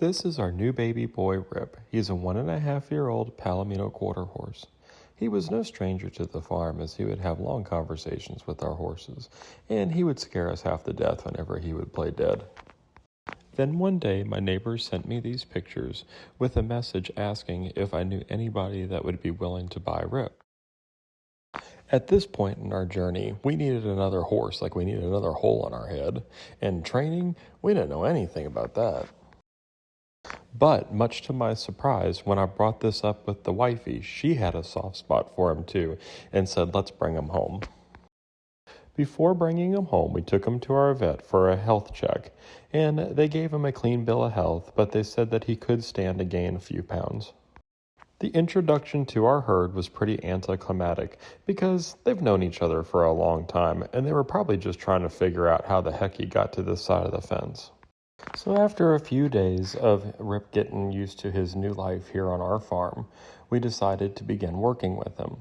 This is our new baby boy, Rip. He's a 1.5-year-old Palomino quarter horse. He was no stranger to the farm, as he would have long conversations with our horses, and he would scare us half to death whenever he would play dead. Then one day my neighbors sent me these pictures with a message asking if I knew anybody that would be willing to buy Rip. At this point in our journey, we needed another horse like we needed another hole in our head, and training, we didn't know anything about that. But, much to my surprise, when I brought this up with the wifey, she had a soft spot for him too, and said, let's bring him home. Before bringing him home, we took him to our vet for a health check, and they gave him a clean bill of health, but they said that he could stand to gain a few pounds. The introduction to our herd was pretty anticlimactic, because they've known each other for a long time, and they were probably just trying to figure out how the heck he got to this side of the fence. So after a few days of Rip getting used to his new life here on our farm, we decided to begin working with him.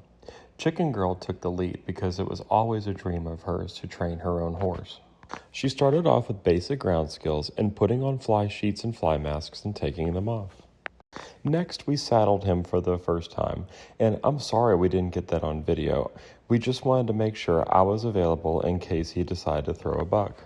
Chicken Girl took the lead because it was always a dream of hers to train her own horse. She started off with basic ground skills and putting on fly sheets and fly masks and taking them off. Next, we saddled him for the first time, and I'm sorry we didn't get that on video. We just wanted to make sure I was available in case he decided to throw a buck.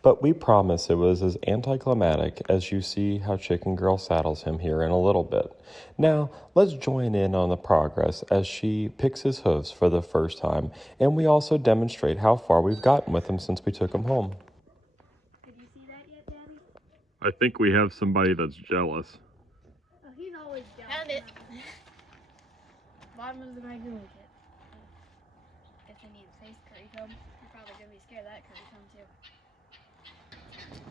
But we promise it was as anticlimactic as you see how Chicken Girl saddles him here in a little bit. Now, let's join in on the progress as she picks his hooves for the first time, and we also demonstrate how far we've gotten with him since we took him home. Did you see that yet, Daddy? I think we have somebody that's jealous. Oh, he's always jealous. Found it. Bottom of the Magoo kit. If they need a face curry comb, you're probably gonna be scared of that curry comb too.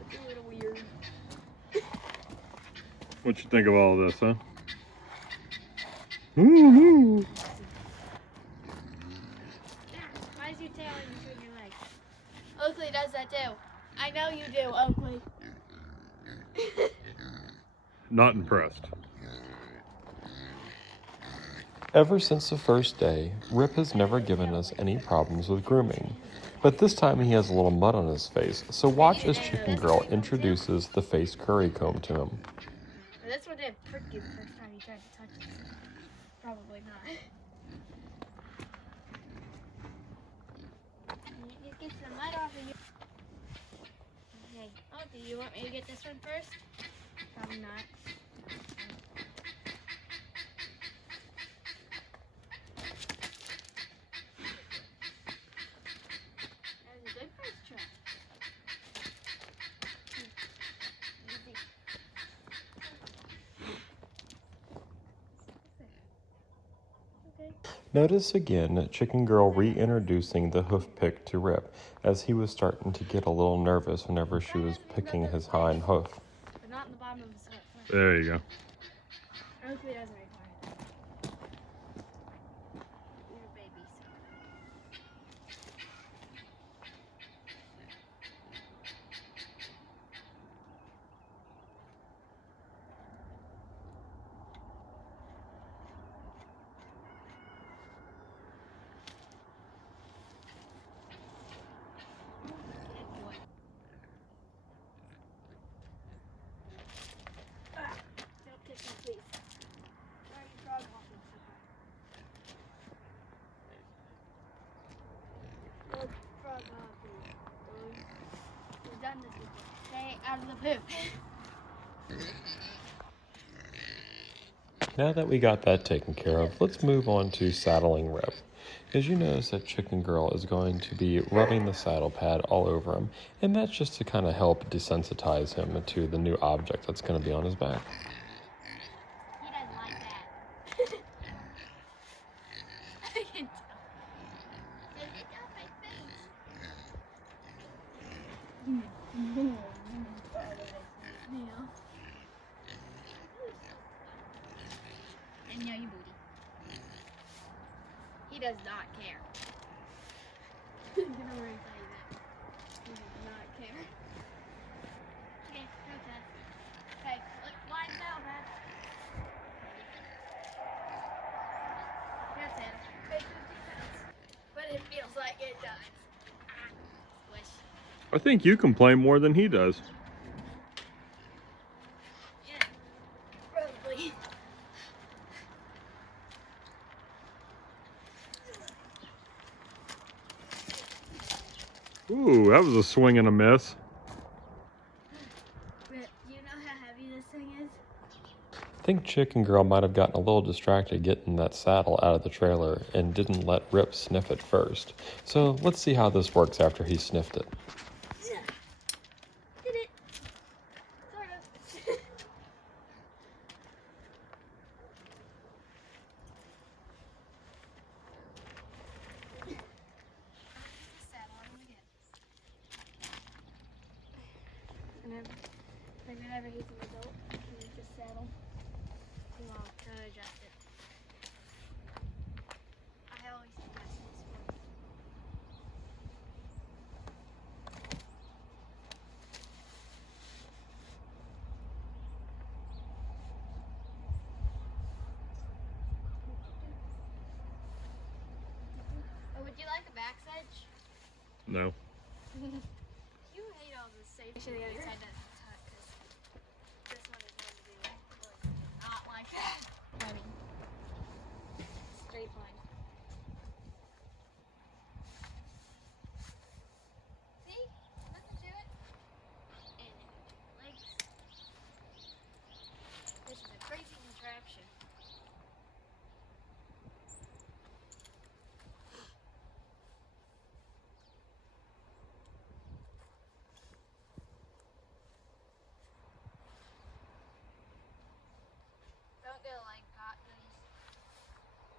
It's a little weird. What you think of all this, huh? Woo-hoo! Why is your tail in between your legs? Oakley does that too. I know you do, Oakley. Not impressed. Ever since the first day, Rip has never given us any problems with grooming. But this time he has a little mud on his face, so watch as Chicken Girl introduces the face curry comb to him. This one did prick you the first time you tried to touch it. Probably not. You get some mud off of you. Okay. Oh, do you want me to get this one first? Probably not. That was a good first try. Easy. Okay. Notice again Chicken Girl reintroducing the hoof pick to Rip, as he was starting to get a little nervous whenever she was picking his hind hoof. But not in the bottom of the foot. There you go. Oakley doesn't require that. You're a baby, so. Good boy. Don't kiss me, please. Why are you frog hopping so hard? No frog hopping. We've done this before. Stay out of the poop. Now that we got that taken care of, let's move on to saddling Rip. As you notice that Chicken Girl is going to be rubbing the saddle pad all over him, and that's just to kind of help desensitize him to the new object that's going to be on his back. He doesn't like that. I can tell. Does it got my face? Yeah. And now you booty. He does not care. I'm gonna already tell you that. He does not care. Okay, go Ted. Okay, look, line down, man. That's it. Weighs 50 pounds. But it feels like it does. Ah, squish. I think you complain more than he does. Yeah. Ooh, that was a swing and a miss. Rip, do you know how heavy this thing is? I think Chicken Girl might have gotten a little distracted getting that saddle out of the trailer and didn't let Rip sniff it first. So let's see how this works after he sniffed it. Did it? Sort of. Whenever he's an adult, he needs a saddle. Well, to adjust it. I always adjust this one. Oh, would you like a back sedge? No. You hate all this safe. Actually, the other side doesn't tuck because this one is going to be not like that. I mean, straight line. See? Listen to it. And legs. This is a crazy contraption. Don't get a leg caught, please.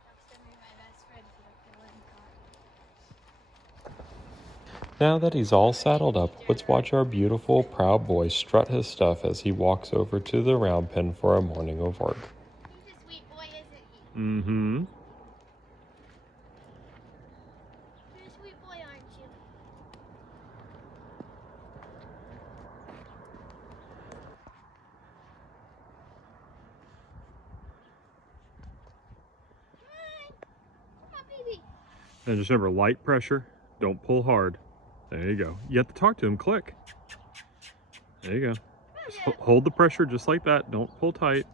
That's gonna be my best friend if you don't get a leg caught. Now that he's all saddled up, let's watch our beautiful, proud boy strut his stuff as he walks over to the round pen for a morning of work. He's a sweet boy, isn't he? Mm-hmm. You're a sweet boy, aren't you? Come on, baby. And just remember, light pressure. Don't pull hard. There you go. You have to talk to him. Click. There you go. Just hold the pressure just like that. Don't pull tight.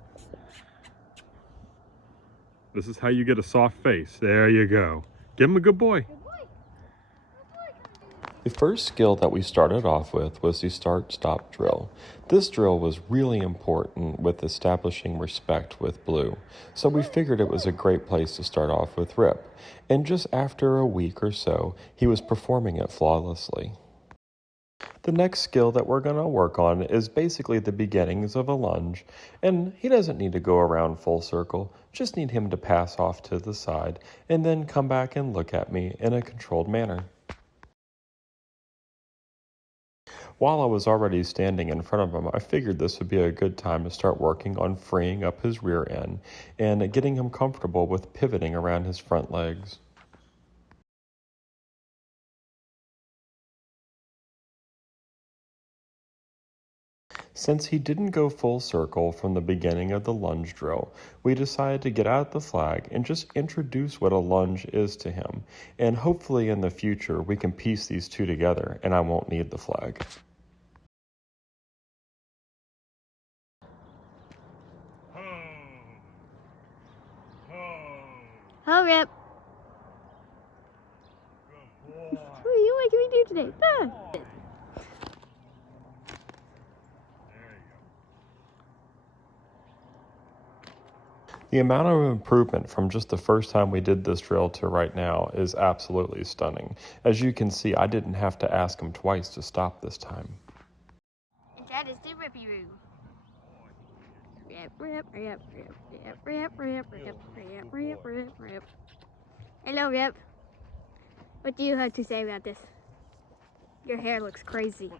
This is how you get a soft face. There you go. Give him a good boy. Good boy. Good boy, come on. The first skill that we started off with was the start-stop drill. This drill was really important with establishing respect with Blue, so we figured it was a great place to start off with Rip, and just after a week or so, he was performing it flawlessly. The next skill that we're going to work on is basically the beginnings of a lunge, and he doesn't need to go around full circle, just need him to pass off to the side, and then come back and look at me in a controlled manner. While I was already standing in front of him, I figured this would be a good time to start working on freeing up his rear end and getting him comfortable with pivoting around his front legs. Since he didn't go full circle from the beginning of the lunge drill, we decided to get out the flag and just introduce what a lunge is to him, and hopefully in the future we can piece these two together and I won't need the flag. Oh, Rip. What are you making me do today? Ah. The amount of improvement from just the first time we did this drill to right now is absolutely stunning. As you can see, I didn't have to ask him twice to stop this time. And that is the Rippy-Roo. Rip, rip, rip, rip, rip, rip, rip, rip, rip, rip, rip, rip. Hello, Rip. What do you have to say about this? Your hair looks crazy.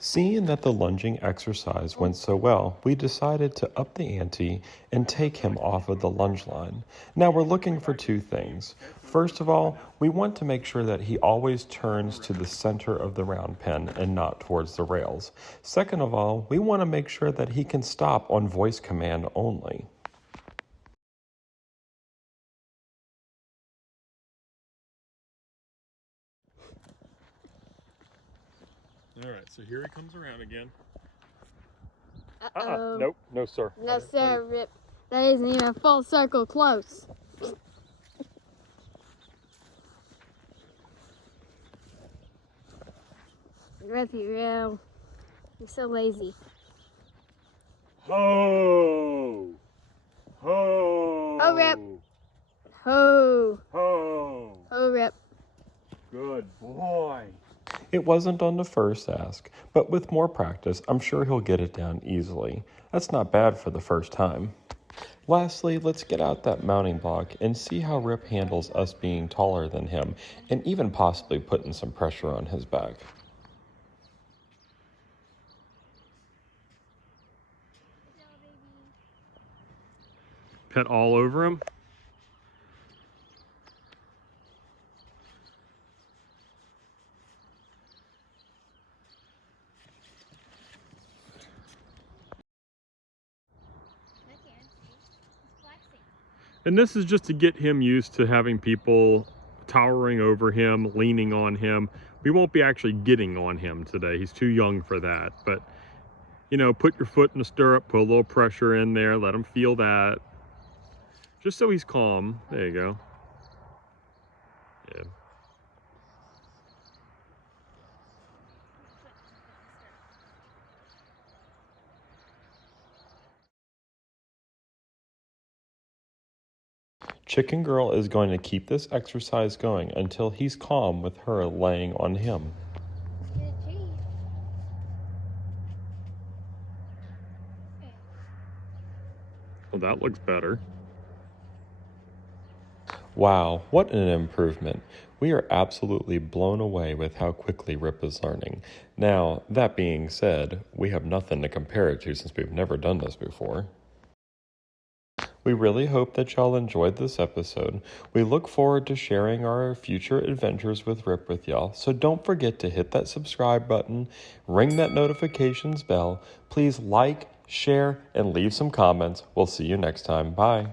Seeing that the lunging exercise went so well, we decided to up the ante and take him off of the lunge line. Now we're looking for two things. First of all, we want to make sure that he always turns to the center of the round pen and not towards the rails. Second of all, we want to make sure that he can stop on voice command only. All right, so here he comes around again. Uh-oh. Nope, no sir. No, sir, Rip. That isn't even full circle close. Rip, you're so lazy. Ho! Ho! Oh, Rip. Ho. Ho! Ho, Rip. Good boy. It wasn't on the first ask, but with more practice, I'm sure he'll get it down easily. That's not bad for the first time. Lastly, let's get out that mounting block and see how Rip handles us being taller than him and even possibly putting some pressure on his back. Pet all over him. And this is just to get him used to having people towering over him, leaning on him. We won't be actually getting on him today. He's too young for that. But, you know, put your foot in the stirrup, put a little pressure in there, let him feel that. Just so he's calm. There you go. Yeah. Chicken Girl is going to keep this exercise going until he's calm with her laying on him. Well, that looks better. Wow, what an improvement. We are absolutely blown away with how quickly Rip is learning. Now, that being said, we have nothing to compare it to since we've never done this before. We really hope that y'all enjoyed this episode. We look forward to sharing our future adventures with Rip with y'all, so don't forget to hit that subscribe button, ring that notifications bell, please like, share, and leave some comments. We'll see you next time. Bye.